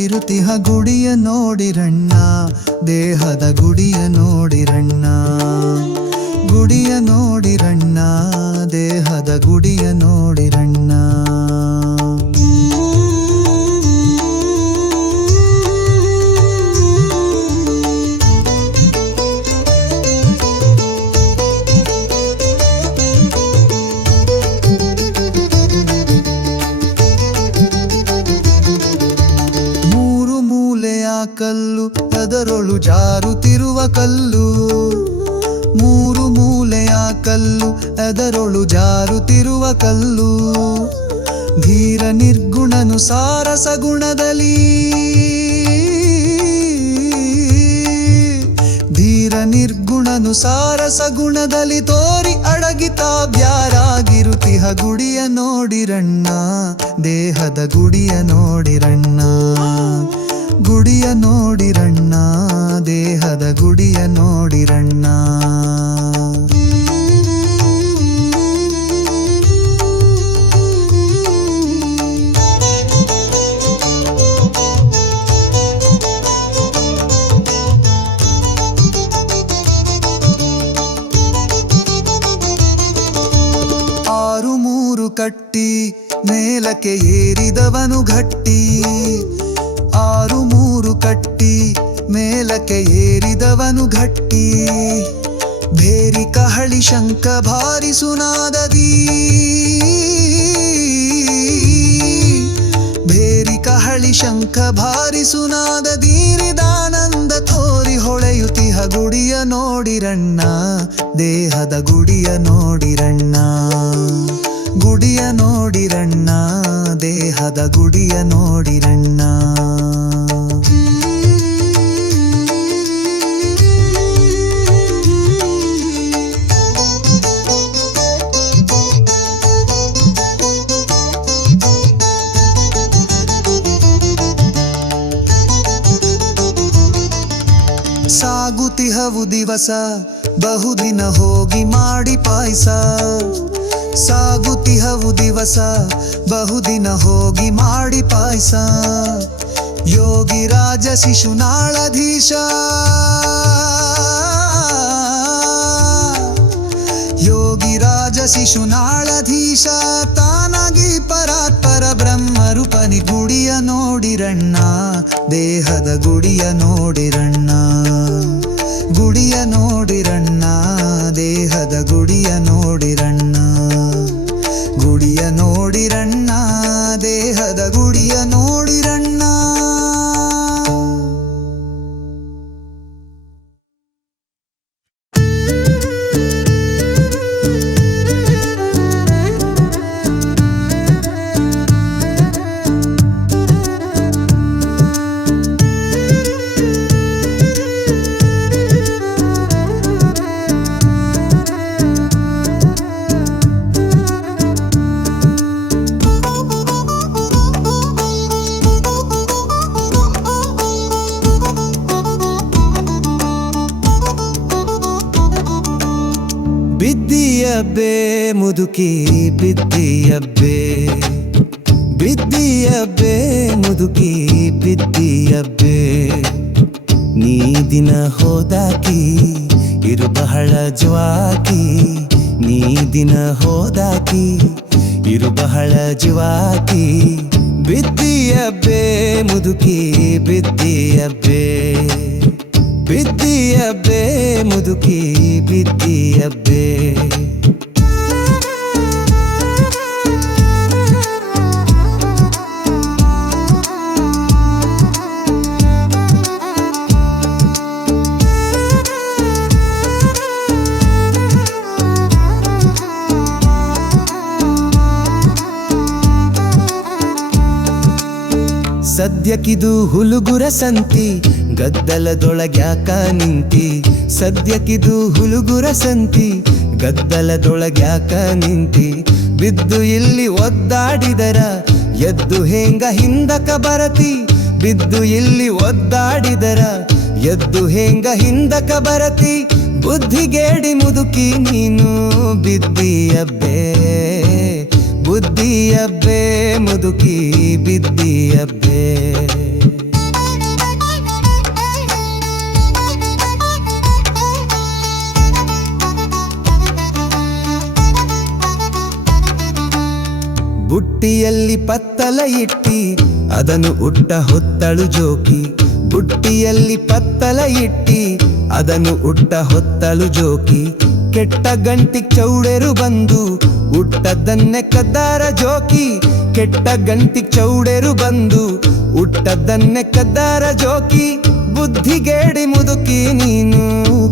ಕಾದಿರುತಿಹ ಗುಡಿಯ ನೋಡಿರಣ್ಣ, ದೇಹದ ಗುಡಿಯ ನೋಡಿರಣ್ಣ. ಗುಡಿಯ ನೋಡಿರಣ್ಣ, ದೇಹದ ಗುಡಿಯ ನೋಡಿರಣ್ಣ. ಕಲ್ಲು ಅದರೊಳು ಜಾರುತ್ತಿರುವ ಕಲ್ಲು, ಮೂರು ಮೂಲೆಯ ಕಲ್ಲು ಅದರೊಳು ಜಾರುತ್ತಿರುವ ಕಲ್ಲು. ಧೀರ ನಿರ್ಗುಣನು ಸಾರಸ ಗುಣದಲ್ಲಿ, ಧೀರ ನಿರ್ಗುಣನು ಸಾರಸ ಗುಣದಲ್ಲಿ ತೋರಿ ಅಡಗಿತ ಬ್ಯಾರಾಗಿರುತಿಹ ಗುಡಿಯ ನೋಡಿರಣ್ಣ, ದೇಹದ ಗುಡಿಯ ನೋಡಿರಣ್ಣ. ಗುಡಿಯ ನೋಡಿರಣ್ಣ, ದೇಹದ ಗುಡಿಯ ನೋಡಿರಣ್ಣ. ಆರು ಮೂರು ಕಟ್ಟಿ ಮೇಲಕ್ಕೆ ಏರಿದವನು ಗಟ್ಟಿ, ಆರು ಮೂರು ಕಟ್ಟಿ ಮೇಲಕ್ಕೆ ಏರಿದವನು ಗಟ್ಟಿ. ಬೇರಿ ಕಹಳಿ ಶಂಖ ಭಾರಿಸುನಾದದಿ, ಬೇರಿ ಕಹಳಿ ಶಂಖ ಭಾರಿಸುನಾದದಿ. ನಿದಾನಂದ ತೋರಿ ಹೊಳೆಯುತಿಹ ಗುಡಿಯ ನೋಡಿರಣ್ಣ, ದೇಹದ ಗುಡಿಯ ನೋಡಿರಣ್ಣ. ಗುಡಿಯ ನೋಡಿರಣ್ಣ, ದೇಹದ ಗುಡಿಯ ನೋಡಿರಣ್ಣ. ಸಾಗುತಿಹವು ದಿವಸ ಬಹುದಿನ ಹೋಗಿ ಮಾಡಿ ಪಾಯಸ, ಸಾಗುತಿಹವು ದಿವಸ ಬಹುದಿನ ಹೋಗಿ ಮಾಡಿ ಪಾಯಸ. ಯೋಗಿ ರಾಜ ಶಿಶುನಾಳಧೀಶ, ಯೋಗಿ ರಾಜ ಶಿಶುನಾಳಧೀಶ ತಾನಾಗಿ ಪರಾತ್ಪರ ಬ್ರಹ್ಮರೂಪನಿ. ಗುಡಿಯ ನೋಡಿರಣ್ಣ, ದೇಹದ ಗುಡಿಯ ನೋಡಿರಣ್ಣ. ಗುಡಿಯ ನೋಡಿರಣ್ಣ, ದೇಹದ ಗುಡಿಯ ನೋಡಿರಣ್ಣ. ಗುಡಿಯ ನೋಡಿರಣ್ಣ, ದೇಹದ ಗುಡಿಯ ನೋಡಿರಣ್ಣ. ಬಿದ್ದಿಯಬ್ಬೆ ಮುದುಕಿ ಬಿದ್ದಿಯಬ್ಬೆ, ಬಿದ್ದಿಯಬ್ಬೆ ಮುದುಕಿ ಬಿದ್ದಿಯಬ್ಬೆ. ನೀ ದಿನ ಹೋದಾಕಿ ಇರು ಬಹಳ ಜ್ವಾಕಿ, ನೀ ದಿನ ಹೋದಾಕಿ ಇರು ಬಹಳ ಜ್ವಾಕಿ. ಬಿದ್ದಿಯಬ್ಬೆ ಮುದುಕಿ ಬಿದ್ದಿಯಬ್ಬೆ, ಬಿದ್ದಿಯಬ್ಬೆ ಮುದುಕಿ ಬಿದ್ದಿಯಬ್ಬೆ. ಸದ್ಯಕ್ಕಿದು ಹುಲುಗುರ ಸಂತಿ, ಗದ್ದಲದೊಳಗ್ಯಾಕ ನಿಂತಿ. ಸದ್ಯಕ್ಕಿದು ಹುಲುಗುರ ಸಂತಿ, ಗದ್ದಲದೊಳಗ್ಯಾಕ ನಿಂತಿ. ಬಿದ್ದು ಇಲ್ಲಿ ಒದ್ದಾಡಿದರ ಎದ್ದು ಹೆಂಗ ಹಿಂದಕ ಬರತಿ, ಬಿದ್ದು ಇಲ್ಲಿ ಒದ್ದಾಡಿದರ ಎದ್ದು ಹೆಂಗ ಹಿಂದಕ ಬರತಿ. ಬುದ್ಧಿಗೇಡಿ ಮುದುಕಿ ನೀನು ಬಿದ್ದಿಯಬ್ಬೆ, ಬುದ್ಧಿಯಬ್ಬೆ ಮುದುಕಿ ಬಿದ್ದಿಯಬ್ಬೆ. ಬುಟ್ಟಿಯಲ್ಲಿ ಪತ್ತಲ ಇಟ್ಟಿ ಅದನ್ನು ಉಟ್ಟ ಹೊತ್ತಳು ಜೋಕಿ. ಬುಟ್ಟಿಯಲ್ಲಿ ಪತ್ತಲ ಇಟ್ಟಿ ಅದನ್ನು ಉಟ್ಟ ಹೊತ್ತಳು ಜೋಕಿ. ಕೆಟ್ಟ ಗಂಟಿಗ್ ಚೌಡೆರು ಬಂದು ಉಟ್ಟದ್ದನ್ನೇ ಕದ್ದಾರ ಜೋಕಿ. ಕೆಟ್ಟ ಗಂಟಿಗ್ ಚೌಡೆರು ಬಂದು ಉಟ್ಟದ್ದನ್ನೇ ಕದ್ದಾರ ಜೋಕಿ. ಬುದ್ಧಿಗೇಡಿ ಮುದುಕಿ ನೀನು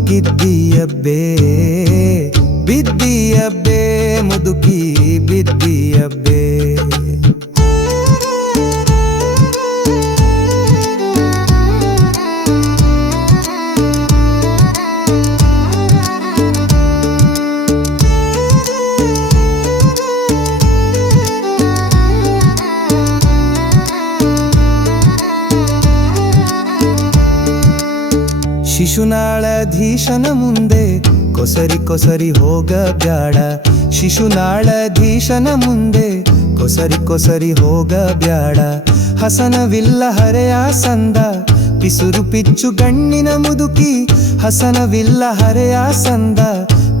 ಗಿದ್ದಿಯಬ್ಬೇ ಬಿದ್ದಿಯಬ್ಬೇ ಮುದುಕಿ ಬಿದ್ದಿಯಬ್ಬೇ. ಶಿಶುನಾಳಧೀಶನ ಮುಂದೆ ಕೊಸರಿ ಕೊಸರಿ ಹೋಗ ಬ್ಯಾಡ. ಶಿಶುನಾಳಧೀಶನ ಮುಂದೆ ಕೊಸರಿ ಕೊಸರಿ ಹೋಗ ಬ್ಯಾಡ. ಹಸನವಿಲ್ಲ ಹರೆಯ ಸಂದ ಪಿಸುರು ಪಿಚ್ಚು ಗಣ್ಣಿನ ಮುದುಕಿ. ಹಸನವಿಲ್ಲ ಹರೆಯ ಸಂದ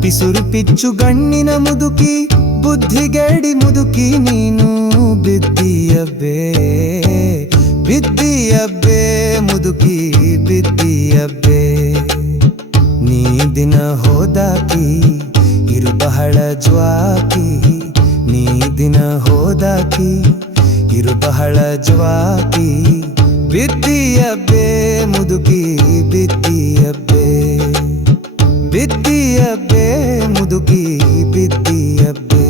ಪಿಸುರು ಪಿಚ್ಚು ಗಣ್ಣಿನ ಮುದುಕಿ. ಬುದ್ಧಿಗೇಡಿ ಮುದುಕಿ ನೀನು ಬಿದ್ದಿಯಬ್ಬೇ ಬಿದ್ದಿಯಬ್ಬೇ ಮುದುಕಿ ಬಿದ್ದಿಯಬ್ಬೇ. ನೀ ದಿನ ಹೋದಾಕಿ ಇರು ಬಹಳ ಜ್ವಾಕಿ. ನೀ ದಿನ ಹೋದಾಕಿ ಇರು ಬಹಳ ಜ್ವಾಕಿ. ಬಿದ್ದಿಯಬ್ಬೇ ಮುದುಕಿ ಬಿದ್ದಿಯಬ್ಬೇ ಬಿದ್ದಿಯಬ್ಬೇ ಮುದುಕಿ ಬಿದ್ದಿಯಬ್ಬೇ.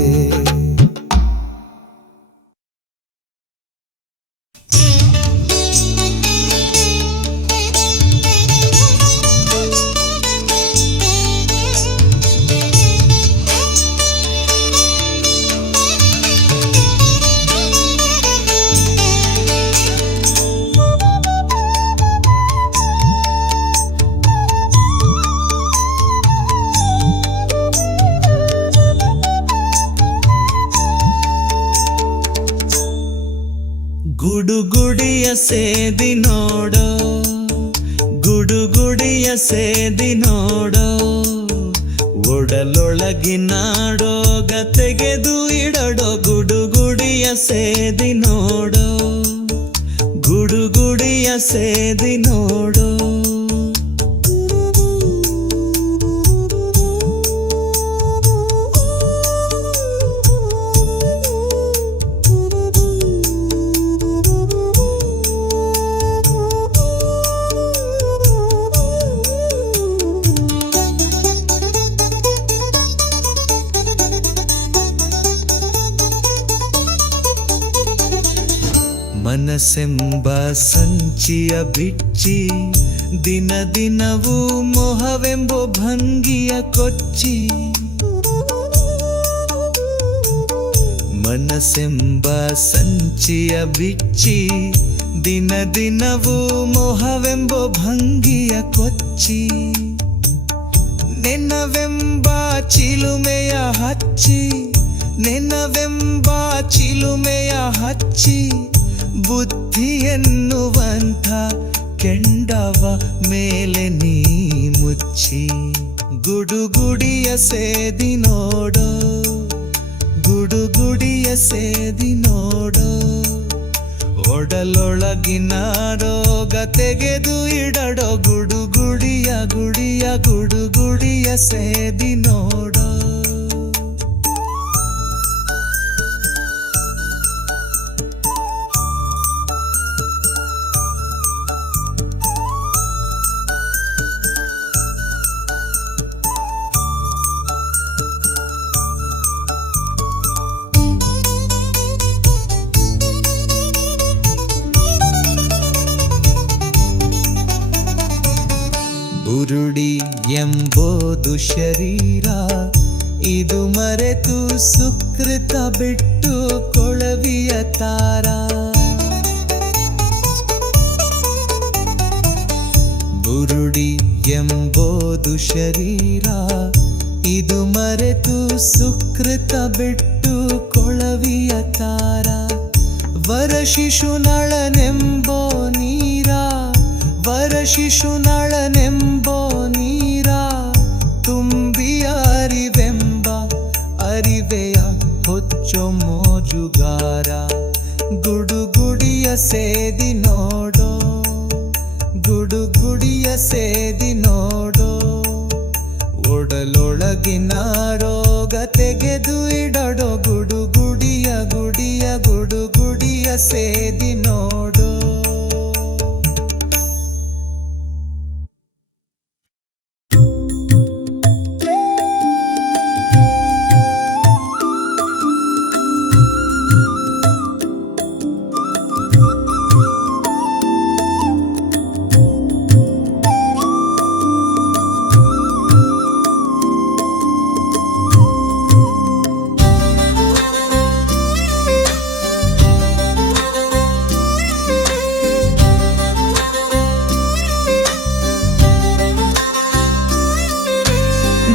ಗುಡುಗುಡಿಯ ಸೇದಿ ನೋಡೋ ಗುಡುಗುಡಿಯ ಸೇದಿ ನೋಡೋ. ಒಡಲೊಳಗಿನಾಡೋಗ ತೆಗೆದು ಇಡಡೋ ಗುಡುಗುಡಿಯ ಸೇದಿ ನೋಡೋ ಗುಡುಗುಡಿಯ ಸೇದಿ ನೋಡೋ. ಮನಸ್ಸೆಂಬ ಸಂಚಿಯ ಬಿಚ್ಚಿ ದಿನ ದಿನವೂ ಮೋಹವೆಂಬೋ ಭಂಗಿಯ ಕೊಚ್ಚಿ. ಮನಸ್ಸೆಂಬ ಸಂಚಿಯ ಬಿಚ್ಚಿ ದಿನ ದಿನವೂ ಮೋಹವೆಂಬೋ ಭಂಗಿಯ ಕೊಚ್ಚಿ. ನೆನವೆಂಬ ಚಿಲುಮೆಯ ಹಚ್ಚಿ ನೆನವೆಂಬ ಚಿಲುಮೆಯ ಹಚ್ಚಿ. ಬುದ್ಧಿ ಎನ್ನುವಂಥ ಕೆಂಡವ ಮೇಲೆ ನೀ ಮುಚ್ಚಿ. ಗುಡುಗುಡಿಯ ಸೇದಿ ನೋಡೋ ಗುಡುಗುಡಿಯ ಸೇದಿ ನೋಡೋ. ಒಡಲೊಳಗಿನ ರೋಗ ತೆಗೆದು ಇಡಡೋ ಗುಡುಗುಡಿಯ ಗುಡಿಯ ಗುಡುಗುಡಿಯ ಸೇದಿ ನೋಡೋ. ಬುರುಡಿ ಎಂಬುದು ಶರೀರ ಇದು ಮರೆತು ಸುಕೃತ ಬಿಟ್ಟು ಕೊಳವಿಯ ತಾರ. ಬುರುಡಿ ಎಂಬುದು ಶರೀರ ಇದು ಮರೆತು ಸುಕೃತ ಬಿಟ್ಟು ಕೊಳವಿಯ ತಾರ. ವರ ಶಿಶುನಾಳನೆಂಬೋ ನೀರ ವರ ಶಿಶುನಾಳನೆಂಬೋ ನೀರ. ತುಂಬಿಯ ಅರಿವೆಂಬ ಅರಿವೆಯ ಹೊಚ್ಚೊ ಮೋಜುಗಾರ. ಸೇದಿ ನೋಡೋ, ಒಡಲೊಳಗಿನ ರೋಗ ತೆಗೆದು ಇಡಡೋ, ಗುಡುಗುಡಿಯ ಸೇದಿ ನೋಡೋ.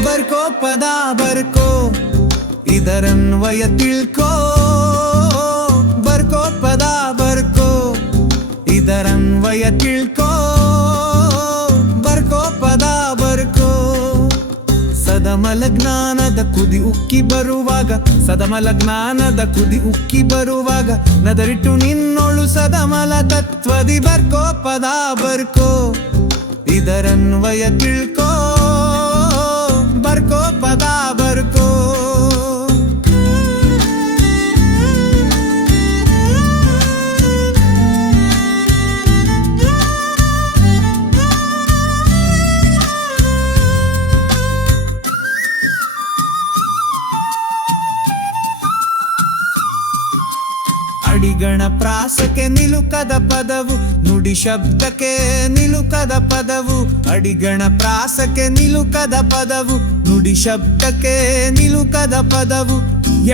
ಬರ್ಕೋ ಪದ ಬರ್ಕೋ ಇದರನ್ವಯ ತಿಳ್ಕೋ, ಬರ್ಕೋ ಪದ ಬರ್ಕೋ ಇದರನ್ವಯ ತಿಳ್ಕೋ, ಬರ್ಕೋ ಪದ ಬರ್ಕೋ. ಸದಮಲ ಜ್ಞಾನದ ಕುದಿ ಉಕ್ಕಿ ಬರುವಾಗ, ಸದಮಲ ಜ್ಞಾನದ ಕುದಿ ಉಕ್ಕಿ ಬರುವಾಗ, ನದರಿಟ್ಟು ನಿನ್ನೊಳು ಸದಮಲ ತತ್ವದಿ ಬರ್ಕೋ ಪದ ಬರ್ಕೋ ಇದರನ್ವಯ ತಿಳ್ಕೋ, ಬರ್ಕೋ ಪದ ಬರ್ಕೋ. ಅಡಿಗಣ ಪ್ರಾಸಕ್ಕೆ ನಿಲುಕದ ಪದವು, ನುಡಿ ಶಬ್ದಕ್ಕೆ ನಿಲುಕದ ಪದವು, ಅಡಿಗಣ ಪ್ರಾಸಕ್ಕೆ ನಿಲುಕದ ಪದವು, ನುಡಿ ಶಬ್ದಕ್ಕೆ ನಿಲುಕದ ಪದವು.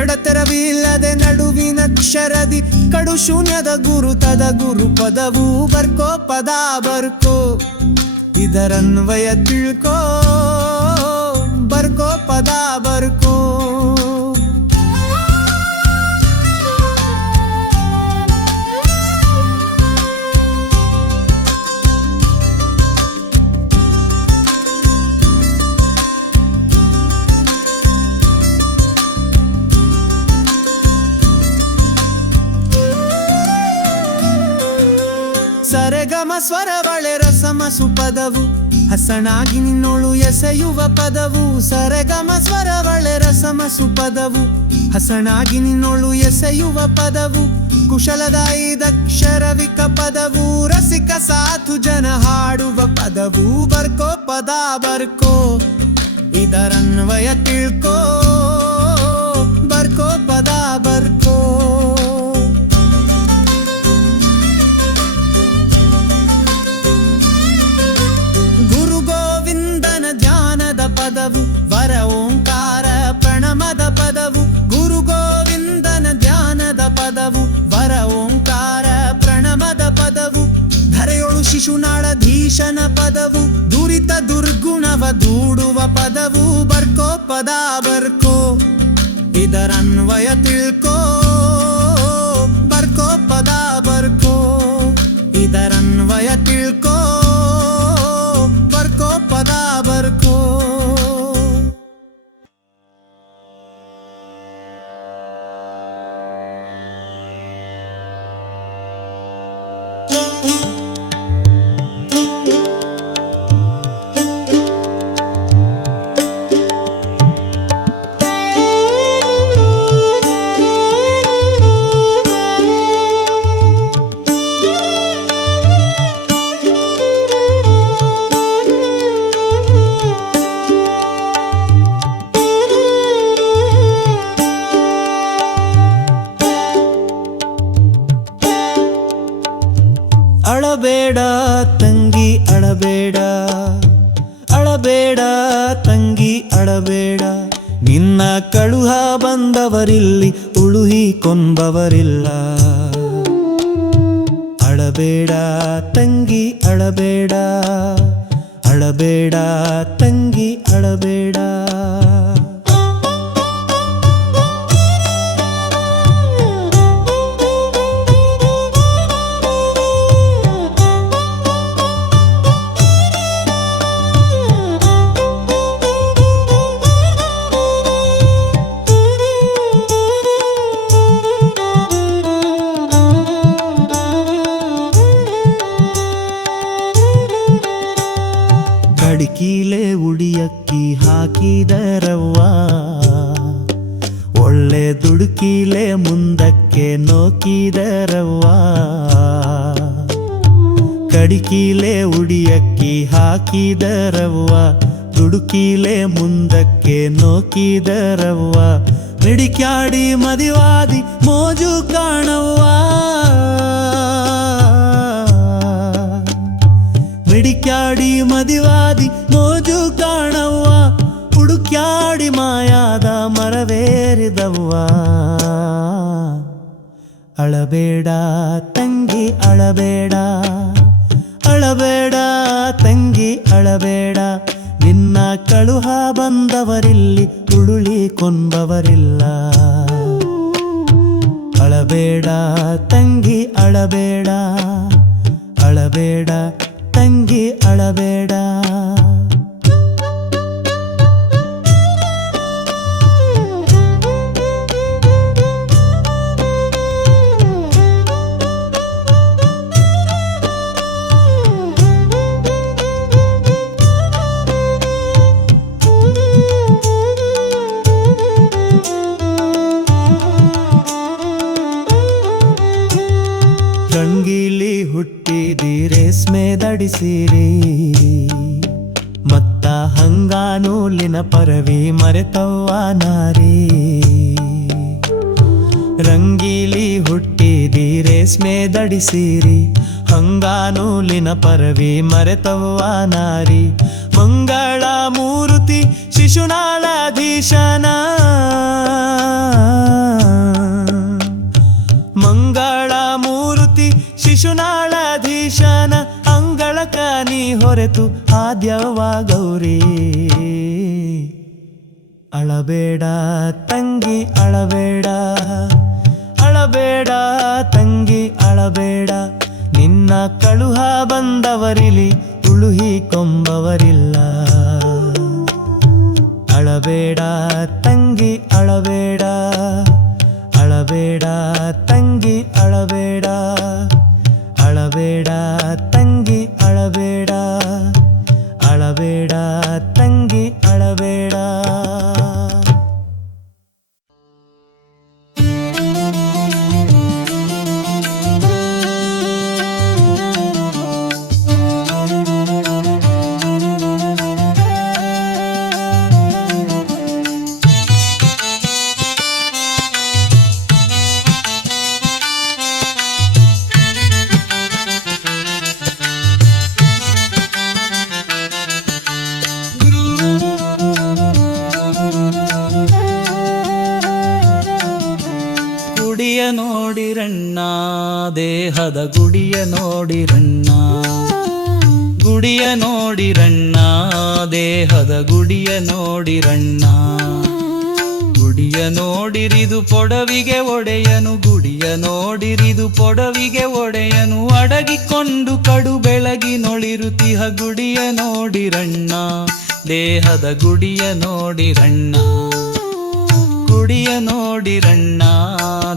ಎಡತೆರವಿಲ್ಲದೆ ನಡುವಿನಕ್ಷರದಿ ಕಡು ಶೂನ್ಯದ ಗುರುತದ ಗುರು ಪದವು, ಬರ್ಕೋ ಪದ ಬರ್ಕೋ ಇದರನ್ವಯ ತಿಳ್ಕೋ, ಬರ್ಕೋ ಪದ ಬರ್ಕೋ. ಸರೆಗಮ ಸ್ವರವಳೆ ರಸಮ ಸುಪದವು, ಹಸನಾಗಿ ನಿನ್ನೋಳು ಎಸೆಯುವ ಪದವು. ಸರೆಗಮ ಸ್ವರವಳೆ ರಸಮ ಸುಪದವು, ಹಸನಾಗಿ ನಿನ್ನೋಳು ಎಸೆಯುವ ಪದವು. ಕುಶಲದಾಯಿ ದಕ್ಷರವಿಕ ಪದವು, ರಸಿಕ ಸಾಧು ಜನ ಹಾಡುವ ಪದವು, ಬರ್ಕೋ ಪದ ಬರ್ಕೋ ಇದರನ್ವಯ ತಿಳ್ಕೋ, ಬರ್ಕೋ ಪದ ಬರ್ಕೋ. ಪದವು ವರ ಓಂಕಾರ ಪ್ರಣಮದ ಪದವು, ಗುರು ಗೋವಿಂದನ ಧ್ಯಾನದ ಪದವು, ವರ ಓಂಕಾರ ಪ್ರಣಮದ ಪದವು. ಧರೆಯೊಳು ಶಿಶುನಾಳಧೀಶನ ಪದವು, ದುರಿತ ದುರ್ಗುಣವ ದೂಡುವ ಪದವು, ಬರ್ಕೋ ಪದ ಬರ್ಕೋ ಇದರನ್ವಯ ತಿಳ್ಕೋ, ಬರ್ಕೋ ಪದ ಬರ್ಕೋ ಇದರನ್ವಯ ತಿಳ್ಕೋ, ಬರ್ಕೋ ಪದ ಬರ್ಕೋ. ಅಳಬೇಡ ತಂಗಿ ಅಳಬೇಡ, ಅಳಬೇಡ ತಂಗಿ ಅಳಬೇಡ, ನಿನ್ನ ಕಳುಹ ಬಂದವರಿಲ್ಲಿ ಉಳುಹಿ ಕೊಂಬವರಿಲ್ಲ. ಅಳಬೇಡ ತಂಗಿ ಅಳಬೇಡ, ಅಳಬೇಡ ತಂಗಿ ಅಳಬೇಡ. ಅಡಿಕಿಲೆ ಉಡಿಯಕ್ಕಿ ಹಾಕಿದರವ್ವ, ಒಳ್ಳೆ ದುಡುಕಿಲೆ ಮುಂದಕ್ಕೆ ನೋಕಿದರವ್ವ. ಕಡಿಕಿಲೆ ಉಡಿಯಕ್ಕಿ ಹಾಕಿದರವ್ವ, ದುಡುಕಿಲೆ ಮುಂದಕ್ಕೆ ನೋಕಿದರವ್ವ. ಮಿಡಿಕ್ಯಾಡಿ ಮದಿವಾದಿ ಮೋಜು ಕಾಣವ್ವ, ಮಿಡಿಕ್ಯಾಡಿ ಮದಿವಾದಿ ಮೋಜು ಕಾಣವ್ವ. ಹುಡುಕ್ಯಾಡಿ ಮಾಯಾದ ಮರವೇರಿದವ್ವ. ಅಳಬೇಡ ತಂಗಿ ಅಳಬೇಡ, ಅಳಬೇಡ ತಂಗಿ ಅಳಬೇಡ. ನಿನ್ನ ಕಳುಹ ಬಂದವರಿಲ್ಲಿ ಉಳುಳಿ ಕೊಂಬವರಿಲ್ಲ. ಅಳಬೇಡ ತಂಗಿ ಅಳಬೇಡ, ಅಳಬೇಡ ತಂಗಿ ಅಳಬೇಡ. ರಂಗೀಲಿ ಹುಟ್ಟಿದಿ ರೇಷ್ಮೆ ದಡಿಸಿರಿ, ಮತ್ತ ಹಂಗಾನೂಲಿನ ಪರವಿ ಮರೆತವ್ವ ನಾರಿ. ರಂಗೀಲಿ ಹುಟ್ಟಿದಿ ರೇಷ್ಮೆ ದಡಿಸಿರಿ, ಹಂಗಾನೂಲಿನ ಪರವಿ ಮರೆತವ್ವ ನಾರಿ. ಮಂಗಳ ಮೂರುತಿ ಶಿಶುನಾಳಾಧೀಶನ, ಮಂಗಳ ಮೂರುತಿ ಶಿಶುನಾಳಾಧೀಶನ ಅಂಗಳಕ ನೀ ಹೊರೆತು ಆದ್ಯವ ಗೌರಿ. ಅಳಬೇಡ ತಂಗಿ ಅಳಬೇಡ, ಅಳಬೇಡ ತಂಗಿ ಅಳಬೇಡ. ನಿನ್ನ ಕಳುಹ ಬಂದವರಿಲಿ ಉಳುಹಿ ಕೊಂಬವರಿಲ್ಲ. ಅಳಬೇಡ ತಂಗಿ ಅಳಬೇಡ, ಅಳಬೇಡ ತಂಗಿ ಅಳಬೇಡ, ಅಳಬೇಡ ತಂಗಿ ಅಳಬೇಡ, ಅಳಬೇಡ ತಂಗಿ ಅಳಬೇಡ. ಗುಡಿಯ ನೋಡಿರಣ್ಣ, ದೇಹದ ಗುಡಿಯ ನೋಡಿರಣ್ಣ, ಗುಡಿಯ ನೋಡಿರಣ್ಣ, ದೇಹದ ಗುಡಿಯ ನೋಡಿರಣ್ಣ. ಗುಡಿಯ ನೋಡಿರಿದು ಪೊಡವಿಗೆ ಒಡೆಯನು, ಗುಡಿಯ ನೋಡಿರಿದು ಪೊಡವಿಗೆ ಒಡೆಯನು. ಅಡಗಿಕೊಂಡು ಕಡು ಬೆಳಗಿ ನೊಳಿರುತಿಹ ಗುಡಿಯ ನೋಡಿರಣ್ಣ, ದೇಹದ ಗುಡಿಯ ನೋಡಿರಣ್ಣ. ಗುಡಿಯ ನೋಡಿರಣ್ಣ,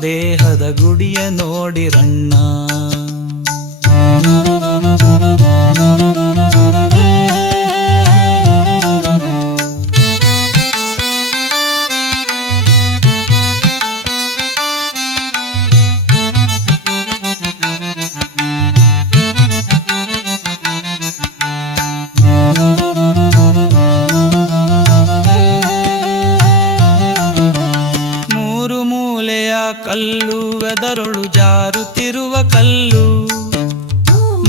ದೇಹದ ಗುಡಿಯ ನೋಡಿರಣ್ಣ. ಕಲ್ಲು ಎದರೊಳು ಜಾರುತ್ತಿರುವ ಕಲ್ಲು,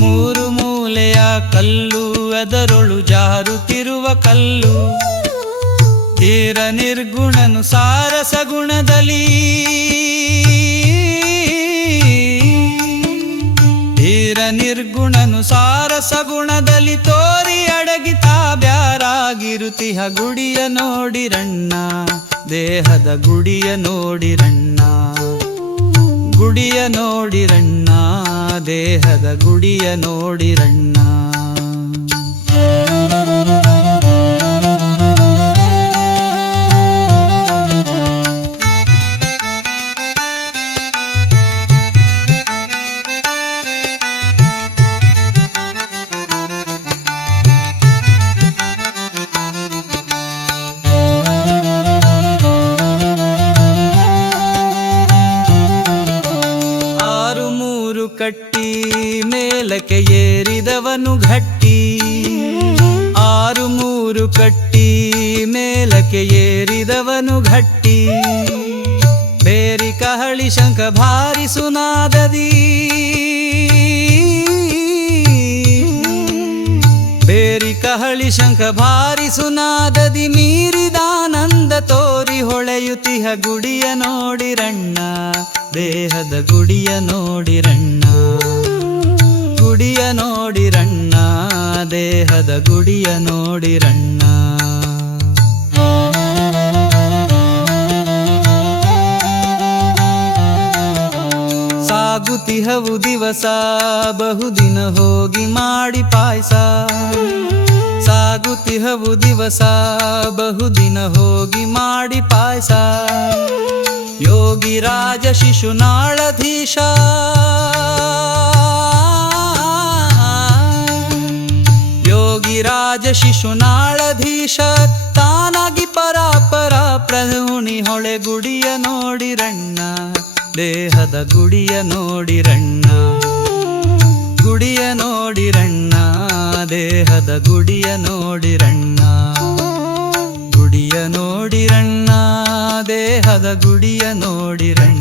ಮೂರು ಮೂಲೆಯ ಕಲ್ಲು ಎದರೊಳು ಜಾರುತ್ತಿರುವ ಕಲ್ಲು. ತೀರ ನಿರ್ಗುಣನು ಸಾರಸ ಗುಣದಲ್ಲಿ, ತೀರ ನಿರ್ಗುಣನು ಸಾರಸ ಗುಣದಲ್ಲಿ ತೋರಿ ಅಡಗಿತಾ ಬ್ಯಾರಾಗಿರುತಿಹ ಗುಡಿಯ ನೋಡಿರಣ್ಣ, ದೇಹದ ಗುಡಿಯ ನೋಡಿರಣ್ಣ. ಗುಡಿಯ ನೋಡಿರಣ್ಣ, ದೇಹದ ಗುಡಿಯ ನೋಡಿರಣ್ಣ. ಆರು ಮೂರು ಕಟ್ಟಿ ಮೇಲಕ್ಕೆ ಏರಿದವನು ಗಟ್ಟಿ ಬೇರಿ ಕಹಳಿ ಶಂಖ ಭಾರಿ ಸುನಾದದಿ ಬೇರಿ ಕಹಳಿ ಶಂಖ ಭಾರಿ ಸುನಾದದಿ ಮೀರಿದಾನಂದ ತೋರಿ ಹೊಳೆಯುತಿಹ ಗುಡಿಯ ನೋಡಿರಣ್ಣ ದೇಹದ ಗುಡಿಯ ನೋಡಿರಣ್ಣ ಗುಡಿಯ ನೋಡಿರಣ್ಣ ದೇಹದ ಗುಡಿಯ ನೋಡಿರಣ್ಣ ಸಾಗುತಿಹವು ದಿವಸ ಬಹುದಿನ ಹೋಗಿ ಮಾಡಿ ಪಾಯಸ ಸಾಗುತಿಹವು ದಿವಸ ಬಹುದಿನ ಹೋಗಿ ಮಾಡಿ ಪಾಯಸ ಯೋಗಿ ರಾಜ ಶಿಶುನಾಳಧೀಶ ಯೋಗಿ ರಾಜ ಶಿಶುನಾಳಧೀಶ ತಾನಾಗಿ ಪರಾಪರ ಪ್ರಧುಣಿ ಹೊಳೆ ಗುಡಿಯ ನೋಡಿರಣ್ಣ ದೇಹದ ಗುಡಿಯ ನೋಡಿರಣ್ಣ ಗುಡಿಯ ನೋಡಿರಣ್ಣ ದೇಹದ ಗುಡಿಯ ನೋಡಿರಣ್ಣ ಗುಡಿಯ ನೋಡಿರಣ್ಣ ದೇಹದ ಗುಡಿಯ ನೋಡಿರಣ್ಣ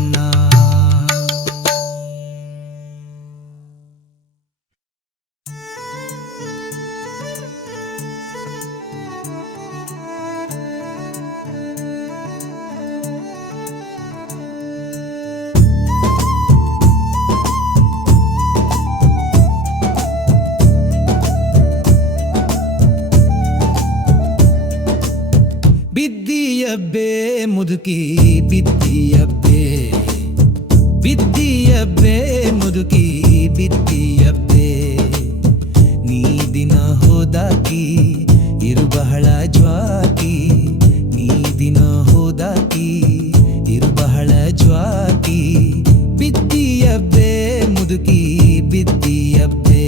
ಬಿದ್ದಿಯಬ್ಬೆ ಮುದುಕಿ ಬಿದ್ದಿಯಬ್ಬೆ ಬಿದ್ದಿಯಬ್ಬೆ ಮುದುಕಿ ಬಿದ್ದಿಯಬ್ಬೆ ನೀ ದಿನ ಹೋದಾಕಿ ಇರು ಬಹಳ ಜ್ವಾಕಿ ನೀ ದಿನ ಹೋದಾಕಿ ಇರು ಬಹಳ ಜ್ವಾಕಿ ಬಿದ್ದಿಯಬ್ಬೆ ಮುದುಕಿ ಬಿದ್ದಿಯಬ್ಬೆ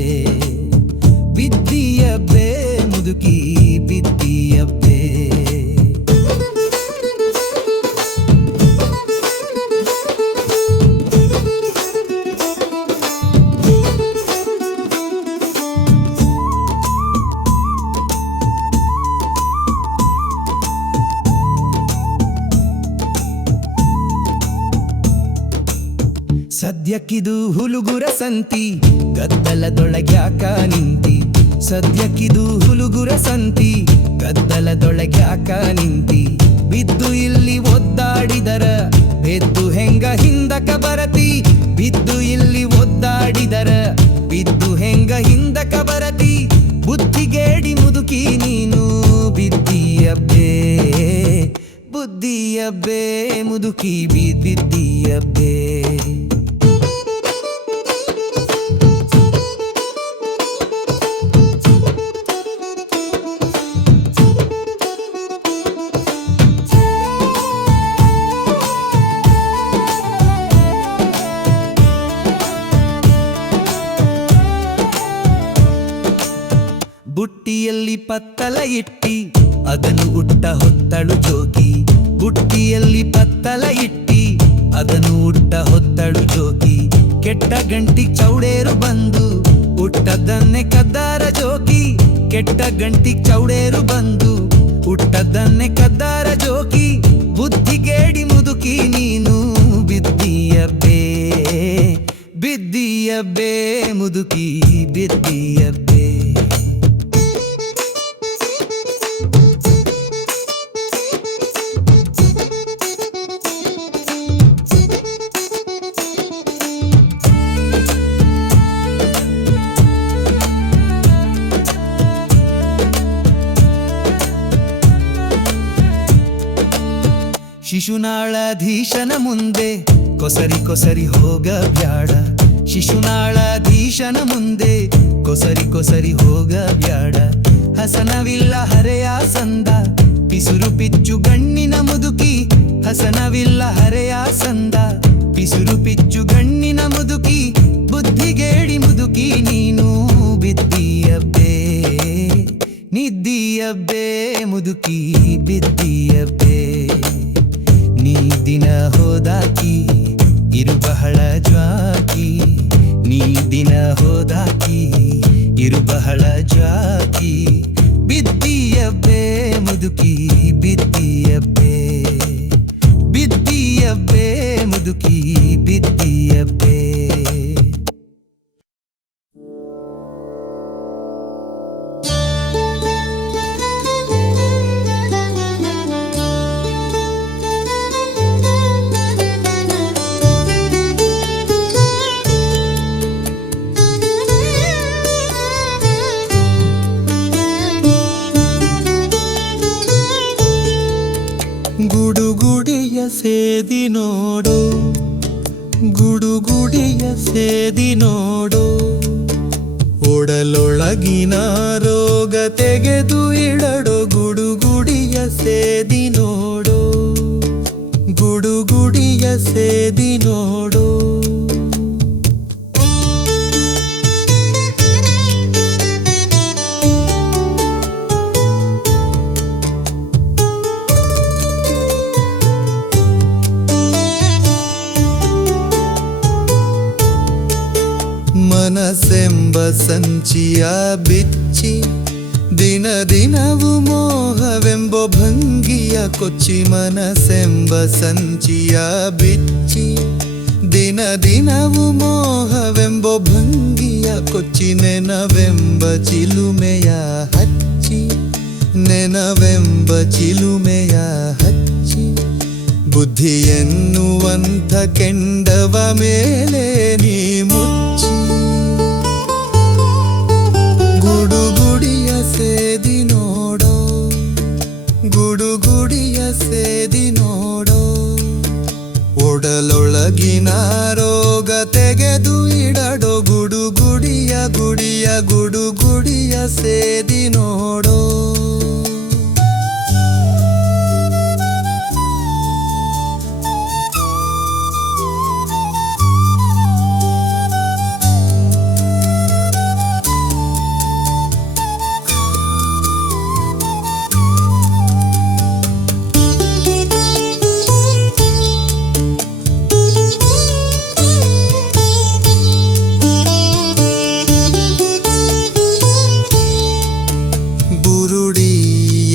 ಬಿದ್ದಿಯಬ್ಬೆ ಮುದುಕಿ ಬಿದ್ದಿಯಬ್ಬೆ ಸದ್ಯಕ್ಕಿದು ಹುಲುಗುರ ಸಂತಿ ಗದ್ದಲದೊಳಗ್ಯಾಕ ನಿಂತಿ ಸದ್ಯಕ್ಕಿದು ಹುಲುಗುರ ಸಂತಿ ಗದ್ದಲದೊಳಗ್ಯಾಕ ನಿಂತಿ ಬಿದ್ದು ಇಲ್ಲಿ ಒದ್ದಾಡಿದರ ಬೆದ್ದು ಹೆಂಗ ಹಿಂದಕ ಬರತಿ ಬಿದ್ದು ಇಲ್ಲಿ ಒದ್ದಾಡಿದರ ಬಿದ್ದು ಹೆಂಗ ಹಿಂದಕ ಬರತಿ ಬುದ್ಧಿಗೇಡಿ ಮುದುಕಿ ನೀನು ಬಿದ್ದಿಯಬ್ಬೆ ಬುದ್ಧಿಯಬ್ಬೆ ಮುದುಕಿ ಬಿದ್ದಿಯಬ್ಬೆ ಬುಟ್ಟಿಯಲ್ಲಿ ಪತ್ತಲ ಇಟ್ಟಿ ಅದನ್ನು ಉಟ್ಟ ಹೊತ್ತಳು ಜೋಗಿ ಬುಟ್ಟಿಯಲ್ಲಿ ಪತ್ತಲ ಇಟ್ಟಿ ಅದನ್ನು ಉಟ್ಟ ಹೊತ್ತಳು ಜೋಗಿ ಕೆಟ್ಟ ಗಂಟಿ ಚೌಡೇರು ಬಂದು ಉಟ್ಟದನ್ನೇ ಕದ್ದಾರ ಜೋಗಿ ಕೆಟ್ಟ ಗಂಟಿ ಚೌಡೇರು ಬಂದು ಉಟ್ಟದನ್ನೇ ಕದ್ದಾರ ಜೋಗಿ ಬುದ್ಧಿಗೇಡಿ ಮುದುಕಿ ನೀನು ಬಿದ್ದಿಯಬ್ಬೆ ಬಿದ್ದಿಯಬ್ಬೆ ಮುದುಕಿ ಬಿದ್ದಿಯಬ್ಬೆ ಶಿಶುನಾಳಧೀಶನ ಮುಂದೆ ಕೊಸರಿ ಕೊಸರಿ ಹೋಗ ಬ್ಯಾಡ ಶಿಶುನಾಳಧೀಶನ ಮುಂದೆ ಕೊಸರಿ ಕೊಸರಿ ಹೋಗ ಬ್ಯಾಡ ಹಸನವಿಲ್ಲ ಹರೆಯ ಸಂದ ಪಿಸುರು ಪಿಚ್ಚು ಗಣ್ಣಿನ ಮುದುಕಿ ಹಸನವಿಲ್ಲ ಹರೆಯ ಸಂದ ಪಿಸುರು ಪಿಚ್ಚು ಗಣ್ಣಿನ ಮುದುಕಿ ಬುದ್ಧಿಗೇಡಿ ಮುದುಕಿ ನೀನು ಬಿದ್ದಿಯಬ್ಬೆ ನಿದ್ದಿಯಬ್ಬೆ ಮುದುಕಿ ಬಿದ್ದಿಯಬ್ಬೆ ನೀ ದಿನ ಹೋದಾಕಿ ಇರು ಬಹಳ ಜ್ವಾಕಿ ನೀ ದಿನ ಹೋದಾಕಿ ನೀರು ಬಹಳ ಜಾಕಿ ಬಿದ್ದಿಯಬ್ಬೆ ಮುದುಕಿ ಬಿದ್ದಿಯಬ್ಬೆ ಬಿದ್ದಿಯಬ್ಬೆ ಮುದುಕಿ ಬಿದ್ದಿಯಬ್ಬೆ. ಗುಡುಗುಡಿಯ ಸೇದಿ ನೋಡು ಗುಡುಗುಡಿಯ ಸೇದಿ ನೋಡು ಒಡಲೊಳಗಿನ ರೋಗ ತೆಗೆದು ಇಡಡು ಗುಡುಗುಡಿಯ ಸೇದಿ ನೋಡು ಗುಡುಗುಡಿಯ ಸೇದಿ ನೋಡು. ಮನಸ್ಸೆಂಬ ಸಂಚಿಯ ಬಿಚ್ಚಿ ದಿನ ದಿನವೂ ಮೋಹವೆಂಬ ಭಂಗಿಯ ಕೊಚ್ಚಿ ಮನಸ್ಸೆಂಬ ಸಂಚಿಯ ಬಿಚ್ಚಿ ದಿನ ದಿನವೂ ಮೋಹವೆಂಬ ಭಂಗಿಯ ಕೊಚ್ಚಿ ನೆನವೆಂಬ ಚಿಲುಮೆಯ ಹಚ್ಚಿ ನೆನವೆಂಬ ಚಿಲುಮೆಯ ಹಚ್ಚಿ ಬುದ್ಧಿ ಎನ್ನುವಂಥ ಕೆಂಡವ ಮೇಲೆ ನೀ ಮುಚ್ಚಿ ಗುಡುಗುಡಿಯ ಸೇದಿ ನೋಡೋ ಗುಡುಗುಡಿಯ ಸೇದಿ ನೋಡೋ ಒಡಲೊಳಗಿನ ರೋಗ ತೆಗೆದು ಇಡಡೋ ಗುಡುಗುಡಿಯ ಗುಡಿಯ ಗುಡುಗುಡಿಯ ಸೇದಿ ನೋಡೋ.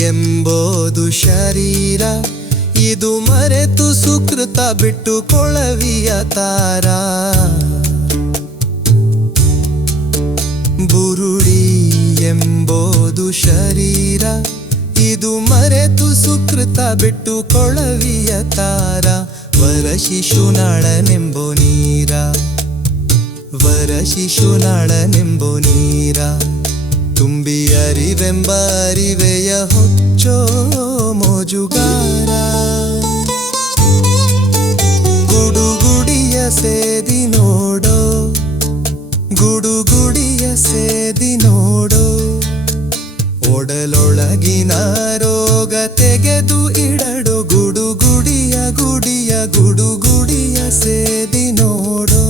ಎಂಬೋದು ಶರೀರ ಇದು ಮರೆತು ಸುಕೃತ ಬಿಟ್ಟು ಕೊಳವಿಯ ತಾರ ಬುರುಡಿ ಎಂಬೋದು ಶರೀರ ಇದು ಮರೆತು ಸುಕೃತ ಬಿಟ್ಟು ಕೊಳವಿಯ ತಾರ ವರ ಶಿಶುನಾಳನೆಂಬೋ ನೀರ ವರ ಶಿಶುನಾಳನೆಂಬೋ ನೀರ ತುಂಬಿ ಅರಿವೆಂಬ ಅರಿವೆಯ ಹೊಚ್ಚೋ ಮೋಜುಗಾರ ಗುಡುಗುಡಿಯ ಸೇದಿ ನೋಡೋ ಗುಡುಗುಡಿಯ ಸೇದಿ ನೋಡೋ ಒಡಲೊಳಗಿನ ರೋಗ ತೆಗೆದು ಇಡಡು ಗುಡುಗುಡಿಯ ಗುಡಿಯ ಗುಡುಗುಡಿಯ ಸೇದಿ ನೋಡೋ.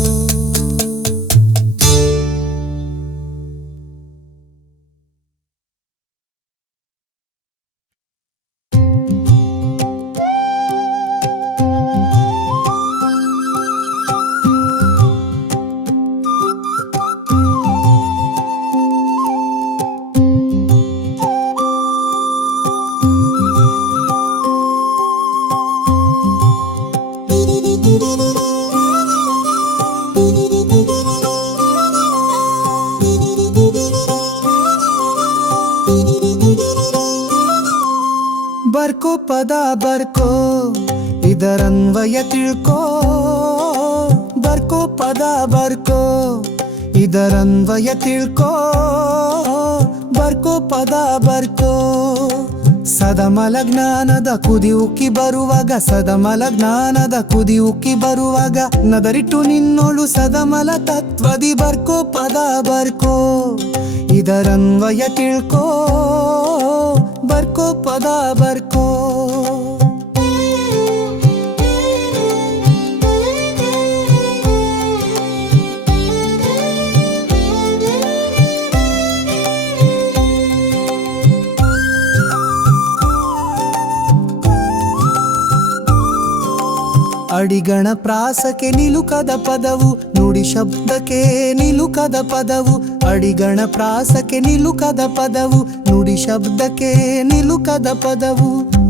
ಬರ್ಕೋ ಪದ ಬರ್ಕೋ ಇದರನ್ವಯ ತಿಳ್ಕೋ ಬರ್ಕೋ ಪದ ಬರ್ಕೋ ಇದರನ್ವಯ ತಿಳ್ಕೋ ಬರ್ಕೋ ಪದ ಬರ್ಕೋ ಸದಮಲ ಜ್ಞಾನದ ಕುದಿ ಉಕ್ಕಿ ಬರುವಾಗ ಸದಮಲ ಜ್ಞಾನದ ಕುದಿ ಉಕ್ಕಿ ಬರುವಾಗ ನದರಿಟ್ಟು ನಿನ್ನೋಳು ಸದಮಲ ತತ್ವದಿ ಬರ್ಕೋ ಪದ ಬರ್ಕೋ ಇದರನ್ವಯ ತಿಳ್ಕೋ ಬರ್ಕೋ ಪದ ಬರ್ಕೋ. ಅಡಿಗಣ ಪ್ರಾಸಕ್ಕೆ ನಿಲುಕದ ಪದವು ನುಡಿ ಶಬ್ದಕ್ಕೆ ನಿಲುಕದ ಪದವು ಅಡಿಗಣ ಪ್ರಾಸಕ್ಕೆ ನಿಲುಕದ ಪದವು ನುಡಿ ಶಬ್ದಕ್ಕೆ ನಿಲುಕದ ಪದವು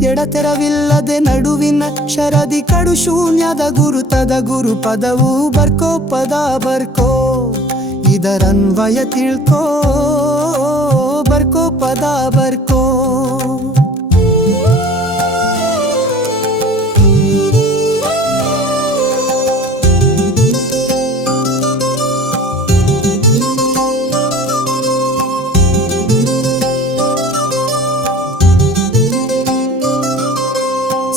ಎಡತೆರವಿಲ್ಲದೆ ನಡುವಿನ ಶರದಿ ಕಡು ಶೂನ್ಯದ ಗುರುತದ ಗುರು ಪದವು ಬರ್ಕೋ ಪದ ಬರ್ಕೋ ಇದರನ್ವಯ ತಿಳ್ಕೋ ಬರ್ಕೋ ಪದ ಬರ್ಕೋ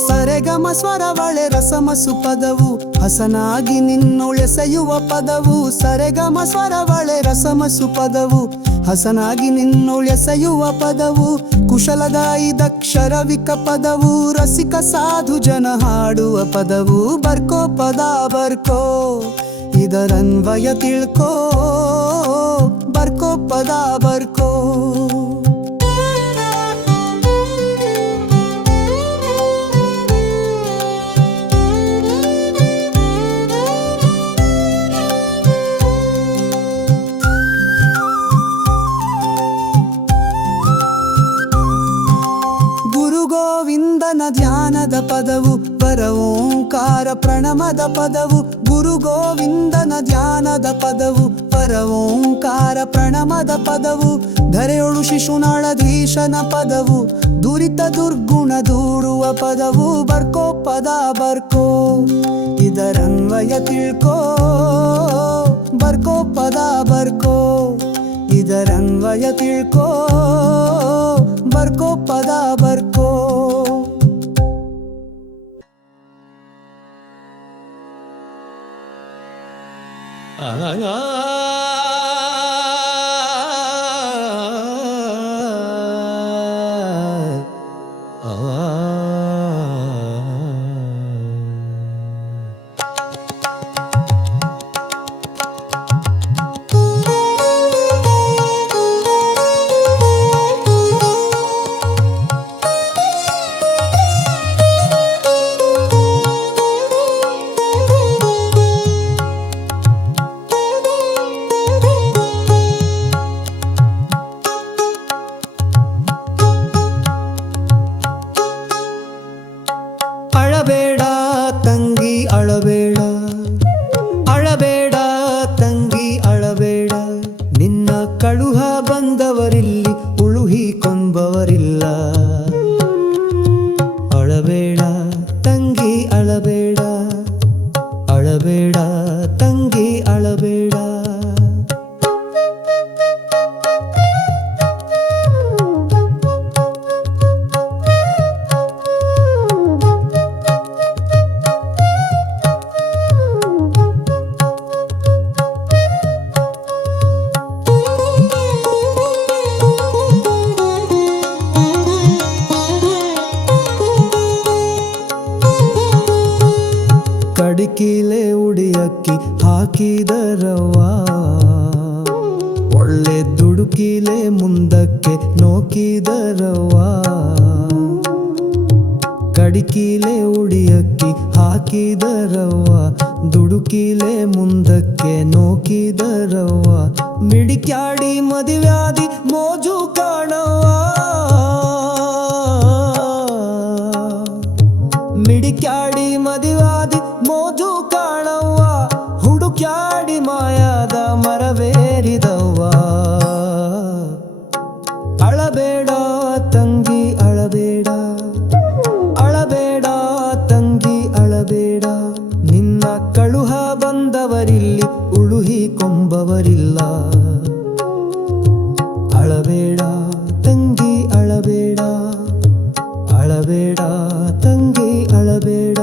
ಸರೆಗಮ ಸ್ವರವಳೆ ರಸಮಸು ಪದವು ಹಸನಾಗಿ ನಿನ್ನೊಳೆಸೆಯುವ ಪದವು ಸರೆಗಮ ಸ್ವರವಳೆ ರಸಮಸು ಪದವು ಹಸನಾಗಿ ನಿನ್ನೊಳೆಸೆಯುವ ಪದವು ಕುಶಲದಾಯಿ ದಕ್ಷರವಿಕ ಪದವು ರಸಿಕ ಸಾಧು ಜನ ಹಾಡುವ ಪದವು ಬರ್ಕೋ ಪದ ಬರ್ಕೋ ಇದರನ್ವಯ ತಿಳ್ಕೋ ಬರ್ಕೋ ಪದ ಬರ್ಕೋ ಗೋವಿಂದನ ಧ್ಯಾನದ ಪದವು ಪರ ಓಂಕಾರ ಪ್ರಣಮದ ಪದವು ಗುರು ಗೋವಿಂದನ ಧ್ಯಾನದ ಪದವು ಪರ ಓಂಕಾರ ಪ್ರಣಮದ ಪದವು ಧರೆಯೊಳು ಶಿಶುನಾಳಧೀಶನ ಪದವು ದುರಿತ ದುರ್ಗುಣ ದೂಡುವ ಪದವು ಬರ್ಕೋ ಪದ ಬರ್ಕೋ ಇದರನ್ವಯ ತಿಳ್ಕೋ ಬರ್ಕೋ ಪದ ಬರ್ಕೋ ಇದರನ್ವಯ ತಿಳ್ಕೋ ಬರ್ಕೋ ಪದ ಬರ್ಕೋ ಅಳಬೇಡ ತಂಗಿ ಅಳಬೇಡ ಅಳಬೇಡ ತಂಗಿ ಅಳಬೇಡ ನಿನ್ನ ಕಳುಹ ಬಂದವರಿಲ್ಲಿ ಉಳುಹಿ ಕೊಂಬವರಿಲ್ಲ ಅಳಬೇಡ ತಂಗಿ ಅಳಬೇಡ ಅಳಬೇಡ ತಂಗಿ ಅಳಬೇಡ ಕಡಿಕಿಲೆ ಉಡಿಯಕ್ಕಿ ಹಾಕಿದರವ್ವ ಒಳ್ಳೆ ದುಡುಕಿಲೆ ಮುಂದಕ್ಕೆ ನೋಕಿದರವ್ವ ಕಡಿಕಿಲೆ ಉಡಿಯಕ್ಕಿ ಹಾಕಿದರವ್ವ ದುಡುಕಿಲೆ ಮುಂದಕ್ಕೆ ನೋಕಿದರವ್ವ ಮಿಡಿಕ್ಯಾಡಿ ಮದುವ್ಯಾದಿ ಮೋಜು ಕಾಣವ್ವ ಮಿಡಿಕ್ಯಾಡಿ ಮದುವಾದಿ ಮೋಜು ಕಾಣವ್ವ ಹುಡುಕ್ಯಾಡಿ ಮಾಯಾದ ಮರವೇರಿದವ್ವ ಅಳಬೇಡ ತಂಗಿ ಅಳಬೇಡ ಅಳಬೇಡ ತಂಗಿ ಅಳಬೇಡ ನಿನ್ನ ಕಳುಹ ಬಂದವರಿಲ್ಲಿ ಉಳುಹಿ ಕೊಂಬವರಿಲ್ಲ ಅಳಬೇಡ ತಂಗಿ ಅಳಬೇಡ ಅಳಬೇಡ ತಂಗಿ ಅಳಬೇಡ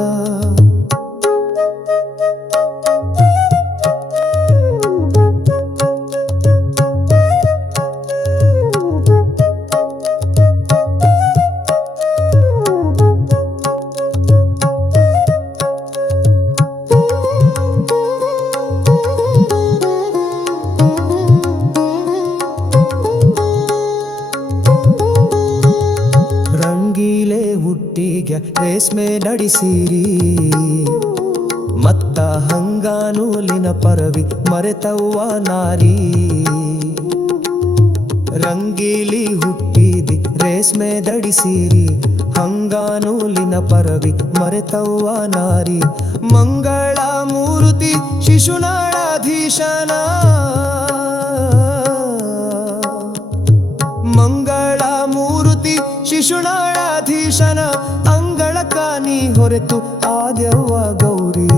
ರಂಗೀಲೆ ಹುಟ್ಟಿಗೆ ರೇಷ್ಮೆ ನಡೆಸಿರಿ ಮತ್ತ ಹಂಗಾನೂಲಿನ ಪರವಿ ಮರೆತವ್ವ ನಾರಿ ರಂಗೀಲಿ ಹುಟ್ಟಿದಿ ರೇಷ್ಮೆ ದಡಿಸೀರಿ ಹಂಗಾನೂಲಿನ ಪರವಿ ಮರೆತವ್ವ ನಾರಿ ಮಂಗಳ ಮೂರುತಿ ಶಿಶುನಾಳಾಧೀಶನ ಮಂಗಳ ಮೂರುತಿ ಶಿಶುನಾಳಾಧೀಶನ ಅಂಗಳಕ ನೀ ಹೊರೆತು ಆದ್ಯವ್ವ ಗೌರಿ